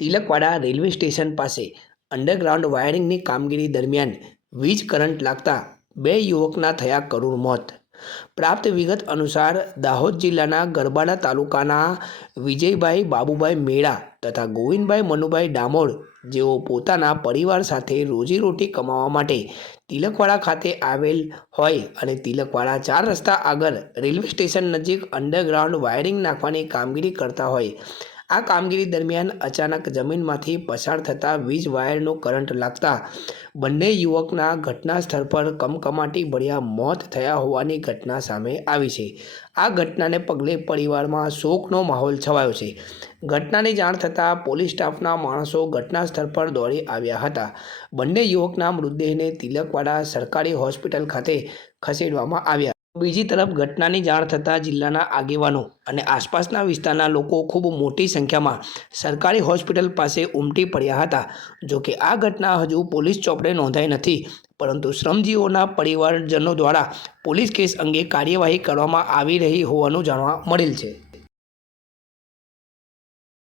Tilakwada railway station પાસે underground વાયરિંગની કામગીરી દરમિયાન વીજ કરંટ લાગતા બે યુવકના થયા કરુણ મોત। પ્રાપ્ત વિગત અનુસાર દાહોદ જિલ્લાના ગરબાડા તાલુકાના વિજયભાઈ બાબુભાઈ મેળા તથા ગોવિંદભાઈ મનુભાઈ ડામોર જેઓ પોતાના પરિવાર સાથે રોજીરોટી કમાવા માટે તિલકવાડા ખાતે આવેલ હોય અને તિલકવાડા 4 રસ્તા આગળ રેલવે સ્ટેશન નજીક અંડરગ્રાઉન્ડ વાયરિંગ નાખવાની કામગીરી કરતા હોય। આ કામગીરી દરમિયાન અચાનક જમીનમાંથી પસાર થતા વીજ વાયરનો કરંટ લાગતા બંને યુવકના ઘટના સ્થળ પર કમકમાટી ભર્યા મોત થયા હોવાની ઘટના સામે આવી છે। આ ઘટનાને પગલે પરિવારમાં શોકનો માહોલ છવાયો છે। ઘટનાની જાણ થતાં પોલીસ સ્ટાફના માણસો ઘટના સ્થળ પર દોડી આવ્યા હતા। બંને યુવકના મૃતદેહને તિલકવાડા સરકારી હોસ્પિટલ ખાતે ખસેડવામાં આવ્યા। બીજી તરફ ઘટનાની જાણ થતાં જિલ્લાના આગેવાનો અને આસપાસના વિસ્તારના લોકો ખૂબ મોટી સંખ્યામાં સરકારી હોસ્પિટલ પાસે ઉમટી પડ્યા હતા। જોકે આ ઘટના હજુ પોલીસ ચોપડે નોંધાઈ નથી, પરંતુ શ્રમજીવીઓના પરિવારજનો દ્વારા પોલીસ કેસ અંગે કાર્યવાહી કરવામાં આવી રહી હોવાનું જાણવા મળેલ છે।